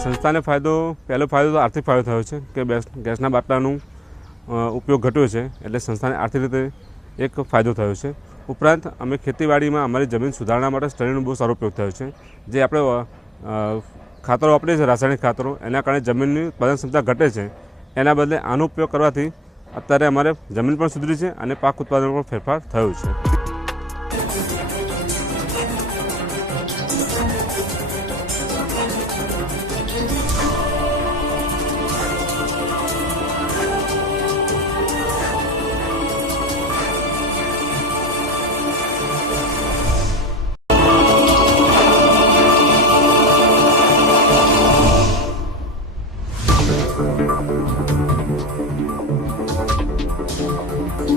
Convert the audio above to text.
સંસ્થાને પહેલો ફાયદો તો આર્થિક ફાયદો થયો છે કે ગેસના બાટલાનો ઉપયોગ ઘટ્યો છે, એટલે સંસ્થાને આર્થિક રીતે એક ફાયદો થયો છે। ઉપરાંત અમે ખેતીવાડીમાં અમારી જમીન સુધારણા માટે સ્ટડીનો બહુ સારો ઉપયોગ થયો છે। જે આપણે ખાતરો વાપરીએ છીએ, રાસાયણિક ખાતરો, એના કારણે જમીનની ઉત્પાદન ક્ષમતા ઘટે છે, એના બદલે આનો ઉપયોગ કરવાથી અત્યારે અમારે જમીન પણ સુધરી છે અને પાક ઉત્પાદનમાં પણ ફેરફાર થયો છે।